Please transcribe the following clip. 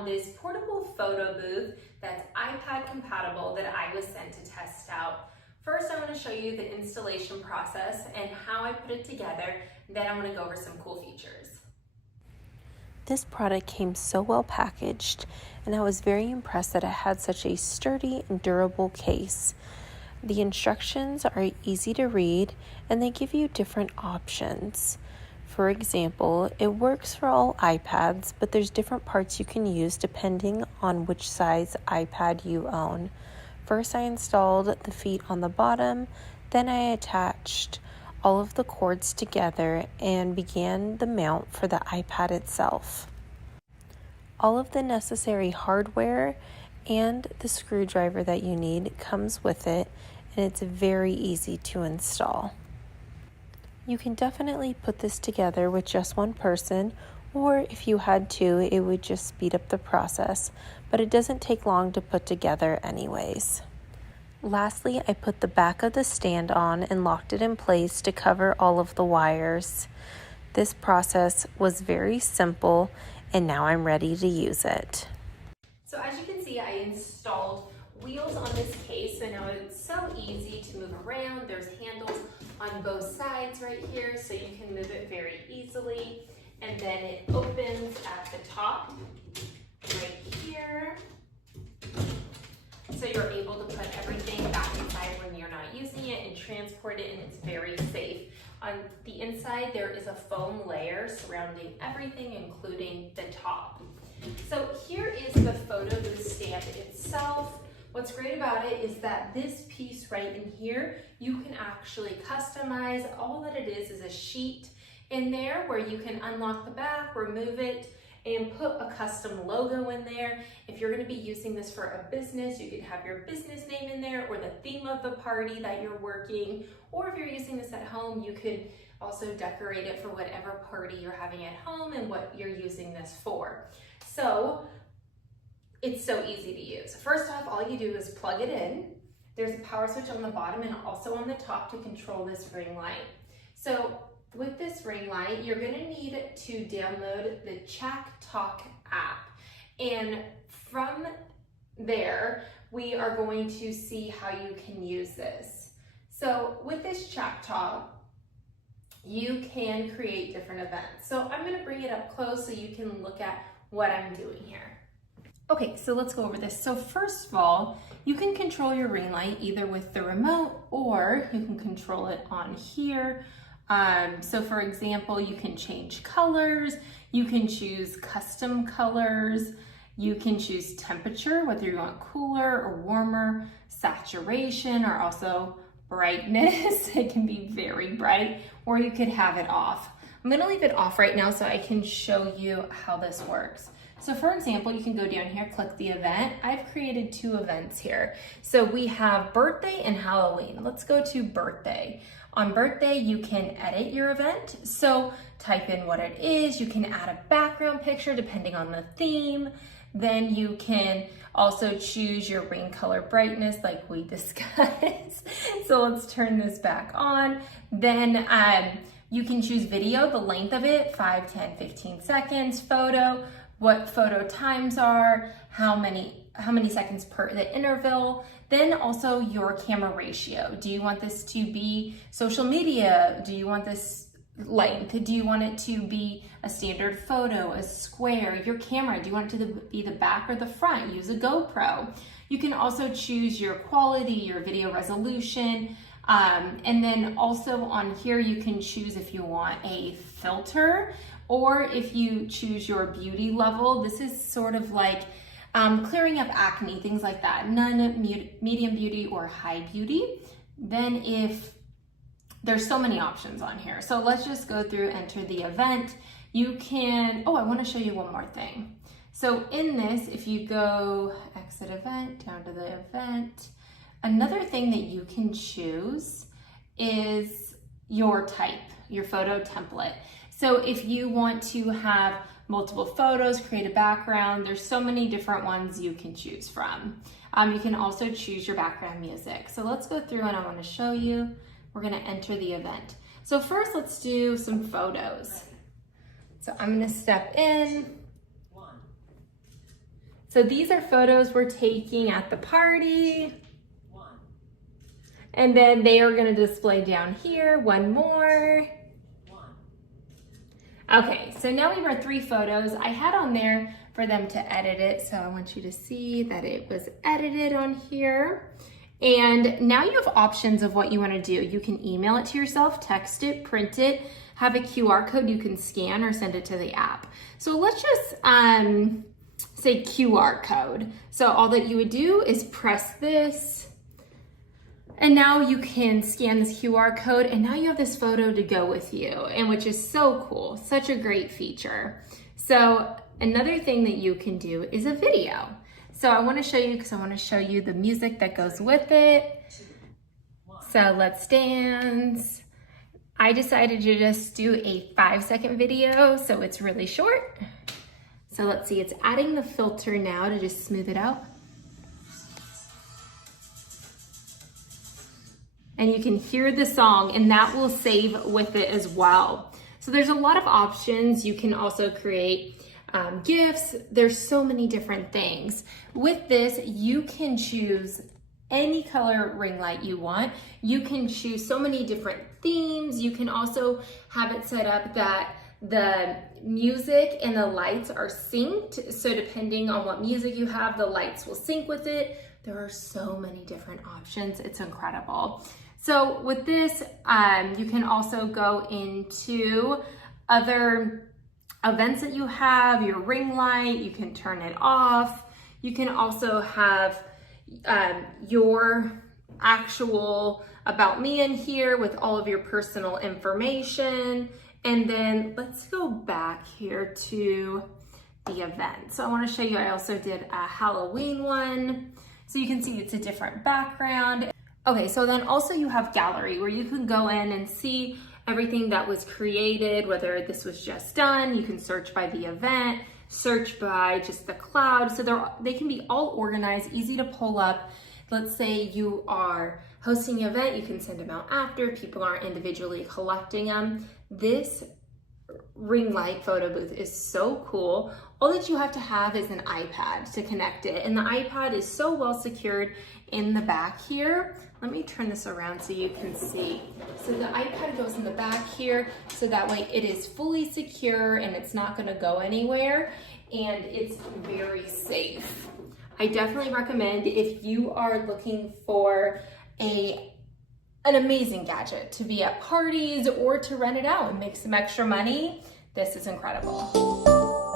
on this portable photo booth that's iPad compatible that I was sent to test out. First, I want to show you the installation process and how I put it together. Then I want to go over some cool features. This product came so well packaged, and I was very impressed that it had such a sturdy and durable case. The instructions are easy to read, and they give you different options. For example, it works for all iPads, but there's different parts you can use depending on which size iPad you own. First, I installed the feet on the bottom, then I attached all of the cords together and began the mount for the iPad itself. All of the necessary hardware and the screwdriver that you need comes with it, and it's very easy to install. You can definitely put this together with just one person, or if you had two, it would just speed up the process, but it doesn't take long to put together anyways. Lastly, I put the back of the stand on and locked it in place to cover all of the wires. This process was very simple, and now I'm ready to use it. So as you can see, I installed wheels on this case, and now it's so easy to move around. There's handles on both sides right here, so you can move it very easily. And then it opens at the top right here. So you're able to put everything back inside when you're not using it and transport it, and it's very safe. On the inside, there is a foam layer surrounding everything, including the top. So here is the photo booth stand itself. What's great about it is that this piece right in here, you can actually customize. All that it is a sheet in there where you can unlock the back, remove it, and put a custom logo in there. If you're going to be using this for a business, you could have your business name in there or the theme of the party that you're working. Or if you're using this at home, you could also decorate it for whatever party you're having at home and what you're using this for. So it's so easy to use. First off, all you do is plug it in. There's a power switch on the bottom and also on the top to control this ring light. So with this ring light, you're going to need to download the Chacktok app. And from there, we are going to see how you can use this. So with this Chacktok, you can create different events. So I'm going to bring it up close so you can look at what I'm doing here. Okay, so let's go over this. So first of all, you can control your ring light either with the remote or you can control it on here. So for example, you can change colors, you can choose custom colors, you can choose temperature, whether you want cooler or warmer, saturation, or also brightness. It can be very bright, or you could have it off. I'm gonna leave it off right now so I can show you how this works. So for example, you can go down here, click the event. I've created 2 events here. So we have birthday and Halloween. Let's go to birthday. On birthday, you can edit your event. So type in what it is. You can add a background picture depending on the theme. Then you can also choose your ring color brightness like we discussed. So let's turn this back on. Then you can choose video, the length of it, 5, 10, 15 seconds, photo, what photo times are, how many seconds per the interval, then also your camera ratio. Do you want this to be social media? Do you want this length? Do you want it to be a standard photo, a square? Your camera, do you want it to be the back or the front? Use a GoPro. You can also choose your quality, your video resolution, and then also on here you can choose if you want a filter or if you choose your beauty level. This is sort of like clearing up acne, things like that. None, medium beauty, or high beauty. Then if there's so many options on here. So let's just go through, enter the event. You can, I want to show you one more thing. So in this, if you go exit event, down to the event, another thing that you can choose is your type, your photo template. So if you want to have multiple photos, create a background, there's so many different ones you can choose from. You can also choose your background music. So let's go through and I want to show you. We're going to enter the event. So first let's do some photos. So I'm going to step in. So these are photos we're taking at the party. And then they are gonna display down here, one more. Okay, so now we have 3 photos. I had on there for them to edit it, so I want you to see that it was edited on here. And now you have options of what you wanna do. You can email it to yourself, text it, print it, have a QR code you can scan or send it to the app. So let's just say QR code. So all that you would do is press this, and now you can scan this QR code, and now you have this photo to go with you, and which is so cool, such a great feature. So another thing that you can do is a video. So I wanna show you, because I wanna show you the music that goes with it. So let's dance. I decided to just do a 5-second video, so it's really short. So let's see, it's adding the filter now to just smooth it out. And you can hear the song, and that will save with it as well. So there's a lot of options. You can also create GIFs. There's so many different things. With this, you can choose any color ring light you want. You can choose so many different themes. You can also have it set up that the music and the lights are synced. So depending on what music you have, the lights will sync with it. There are so many different options. It's incredible. So with this, you can also go into other events that you have, your ring light, you can turn it off. You can also have your actual about me in here with all of your personal information. And then let's go back here to the event. So I want to show you, I also did a Halloween one. So you can see it's a different background. Okay, so then also you have gallery where you can go in and see everything that was created, whether this was just done. You can search by the event, search by just the cloud. So they can be all organized, easy to pull up. Let's say you are hosting an event, you can send them out after, people aren't individually collecting them. This ring light photo booth is so cool. All that you have to have is an iPad to connect it. And the iPad is so well secured in the back here. Let me turn this around so you can see. So the iPad goes in the back here, so that way it is fully secure and it's not gonna go anywhere, and it's very safe. I definitely recommend, if you are looking for an amazing gadget to be at parties or to rent it out and make some extra money, this is incredible.